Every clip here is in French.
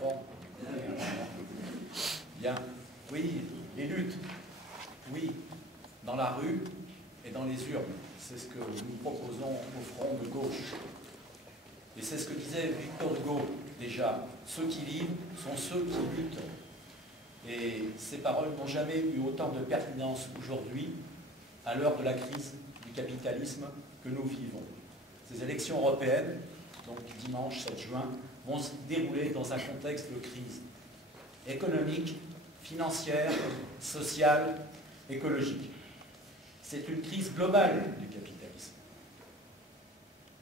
réforme. Bien, oui, les luttes, oui, dans la rue et dans les urnes. C'est ce que nous proposons au front de gauche. Et c'est ce que disait Victor Hugo déjà. Ceux qui livrent sont ceux qui luttent. Et ces paroles n'ont jamais eu autant de pertinence aujourd'hui, à l'heure de la crise du capitalisme que nous vivons. Ces élections européennes, donc dimanche 7 juin, vont se dérouler dans un contexte de crise économique, financière, sociale, écologique. C'est une crise globale du capitalisme.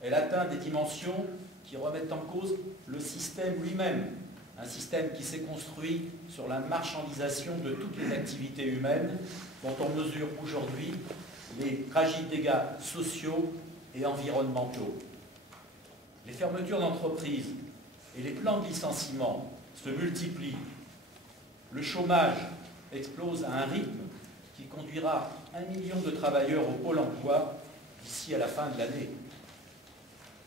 Elle atteint des dimensions qui remettent en cause le système lui-même, un système qui s'est construit sur la marchandisation de toutes les activités humaines, dont on mesure aujourd'hui les tragiques dégâts sociaux et environnementaux. Les fermetures d'entreprises et les plans de licenciement se multiplient. Le chômage explose à un rythme qui conduira 1 million de travailleurs au pôle emploi d'ici à la fin de l'année.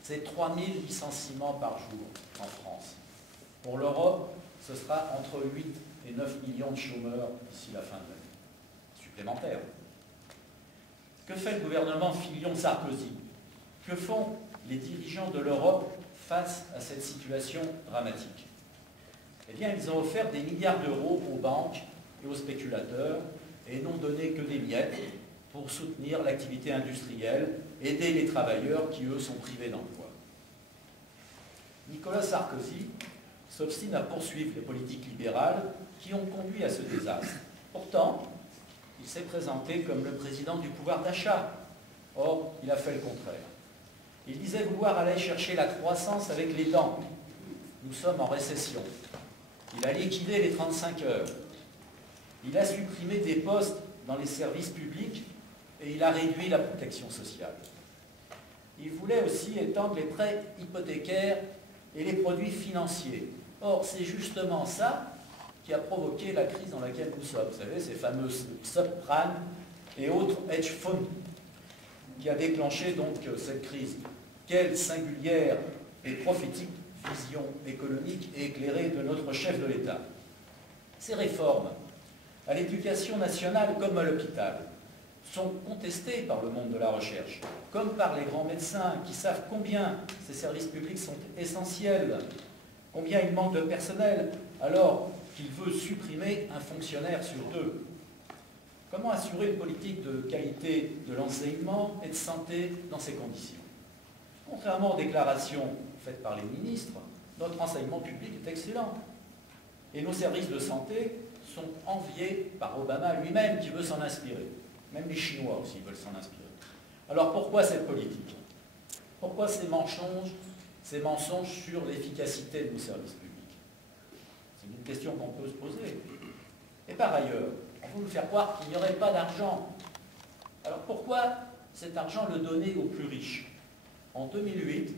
C'est 3000 licenciements par jour en France. Pour l'Europe, ce sera entre 8 et 9 millions de chômeurs d'ici la fin de l'année, supplémentaires. Que fait le gouvernement Fillon-Sarkozy? Que font les dirigeants de l'Europe face à cette situation dramatique? Eh bien, ils ont offert des milliards d'euros aux banques et aux spéculateurs et n'ont donné que des miettes pour soutenir l'activité industrielle, aider les travailleurs qui, eux, sont privés d'emploi. Nicolas Sarkozy s'obstine à poursuivre les politiques libérales qui ont conduit à ce désastre. Pourtant, il s'est présenté comme le président du pouvoir d'achat. Or, il a fait le contraire. Il disait vouloir aller chercher la croissance avec les dents. Nous sommes en récession. Il a liquidé les 35 heures. Il a supprimé des postes dans les services publics et il a réduit la protection sociale. Il voulait aussi étendre les prêts hypothécaires et les produits financiers. Or, c'est justement ça qui a provoqué la crise dans laquelle nous sommes. Vous savez, ces fameuses subprimes et autres hedge funds qui a déclenché donc cette crise. Quelle singulière et prophétique vision économique et éclairée de notre chef de l'État. Ces réformes, à l'éducation nationale comme à l'hôpital, sont contestées par le monde de la recherche, comme par les grands médecins qui savent combien ces services publics sont essentiels, combien il manque de personnel, alors qu'il veut supprimer un fonctionnaire sur 2. Comment assurer une politique de qualité de l'enseignement et de santé dans ces conditions? Contrairement aux déclarations faites par les ministres, notre enseignement public est excellent. Et nos services de santé sont enviés par Obama lui-même qui veut s'en inspirer. Même les Chinois aussi veulent s'en inspirer. Alors pourquoi cette politique? Pourquoi ces mensonges sur l'efficacité de nos services publics? C'est une question qu'on peut se poser. Et par ailleurs, on veut nous faire croire qu'il n'y aurait pas d'argent. Alors pourquoi cet argent le donner aux plus riches? En 2008,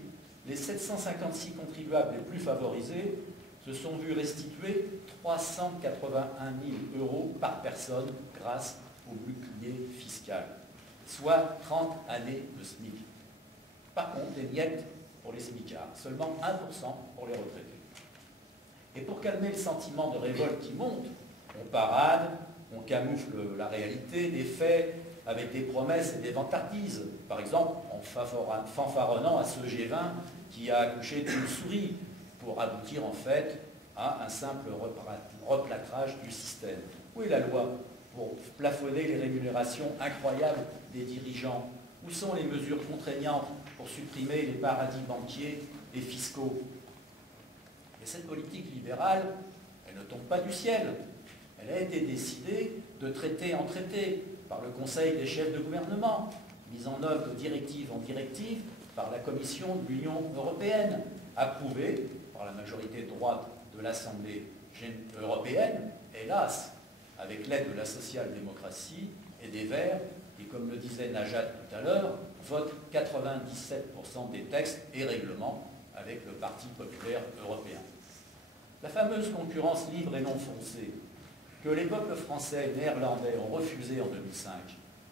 les 756 contribuables les plus favorisés se sont vus restituer 381 000 € par personne grâce au bouclier fiscal, soit 30 années de SMIC. Par contre, des miettes pour les smicards, seulement 1% pour les retraités. Et pour calmer le sentiment de révolte qui monte, on parade, on camoufle la réalité des faits avec des promesses et des vantardises. Par exemple, en fanfaronnant à ce G20 qui a accouché d'une souris pour aboutir en fait à un simple replâtrage du système. Où est la loi pour plafonner les rémunérations incroyables des dirigeants? Où sont les mesures contraignantes pour supprimer les paradis banquiers et fiscaux? Et cette politique libérale, elle ne tombe pas du ciel. Elle a été décidée de traité en traité par le Conseil des chefs de gouvernement, mise en œuvre de directive en directive par la Commission de l'Union européenne, approuvée par la majorité de droite de l'Assemblée européenne, hélas, avec l'aide de la social-démocratie et des Verts, qui, comme le disait Najat tout à l'heure, votent 97% des textes et règlements avec le Parti populaire européen. La fameuse concurrence libre et non faussée que les peuples français et néerlandais ont refusé en 2005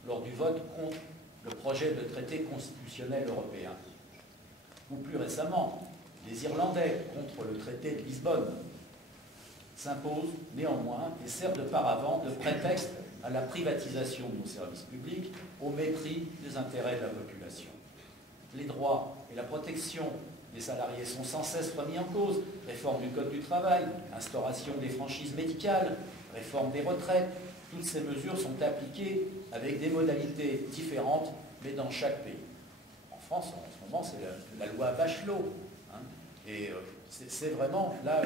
lors du vote contre le projet de traité constitutionnel européen. Ou plus récemment, les Irlandais contre le traité de Lisbonne, s'impose néanmoins et sert de paravent, de prétexte à la privatisation de nos services publics au mépris des intérêts de la population. Les droits et la protection des salariés sont sans cesse remis en cause. Réforme du Code du travail, instauration des franchises médicales, réforme des retraites. Toutes ces mesures sont appliquées avec des modalités différentes, mais dans chaque pays. En France, en ce moment, c'est la loi Bachelot. Et c'est vraiment là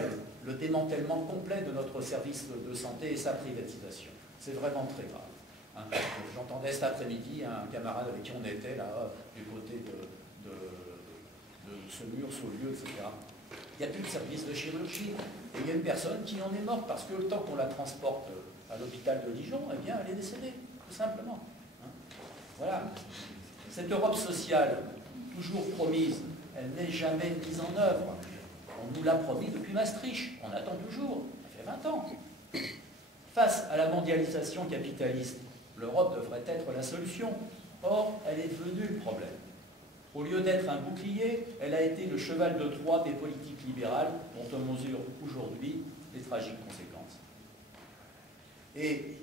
le démantèlement complet de notre service de santé et sa privatisation. C'est vraiment très grave. J'entendais cet après-midi un camarade avec qui on était là, du côté de Semur, Saulieu, etc. Il n'y a plus de service de chirurgie. Et il y a une personne qui en est morte parce que le temps qu'on la transporte à l'hôpital de Dijon, eh bien, elle est décédée, tout simplement. Voilà. Cette Europe sociale, toujours promise, elle n'est jamais mise en œuvre. On nous l'a promis depuis Maastricht. On attend toujours. Ça fait 20 ans. Face à la mondialisation capitaliste, l'Europe devrait être la solution. Or, elle est devenue le problème. Au lieu d'être un bouclier, elle a été le cheval de Troie des politiques libérales dont on mesure aujourd'hui les tragiques conséquences. Et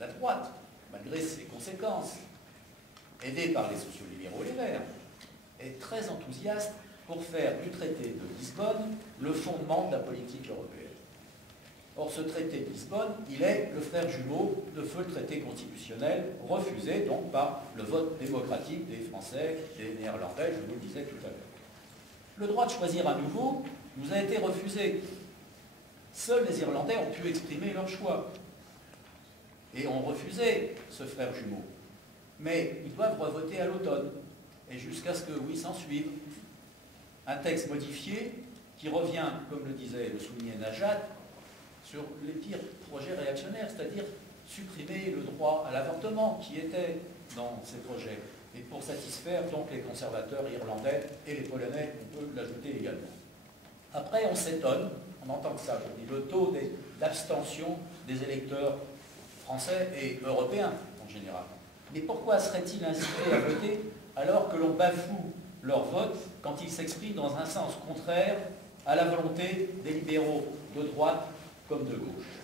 la droite, malgré ses conséquences, aidée par les sociolibéraux et les Verts, est très enthousiaste pour faire du traité de Lisbonne le fondement de la politique européenne. Or, ce traité de Lisbonne, il est le frère jumeau de feu le traité constitutionnel, refusé donc par le vote démocratique des Français, des Néerlandais, je vous le disais tout à l'heure. Le droit de choisir à nouveau nous a été refusé. Seuls les Irlandais ont pu exprimer leur choix et ont refusé ce frère jumeau. Mais ils doivent revoter à l'automne, et jusqu'à ce que, oui, s'en suive un texte modifié qui revient, comme le disait, le soulignait Najat, sur les pires projets réactionnaires, c'est-à-dire supprimer le droit à l'avortement qui était dans ces projets, et pour satisfaire donc les conservateurs irlandais et les polonais, on peut l'ajouter également. Après, on s'étonne, on entend que ça, on dit le taux d'abstention des électeurs français et européens en général. Mais pourquoi seraient-ils incités à voter alors que l'on bafoue leur vote quand ils s'expriment dans un sens contraire à la volonté des libéraux de droite comme de gauche?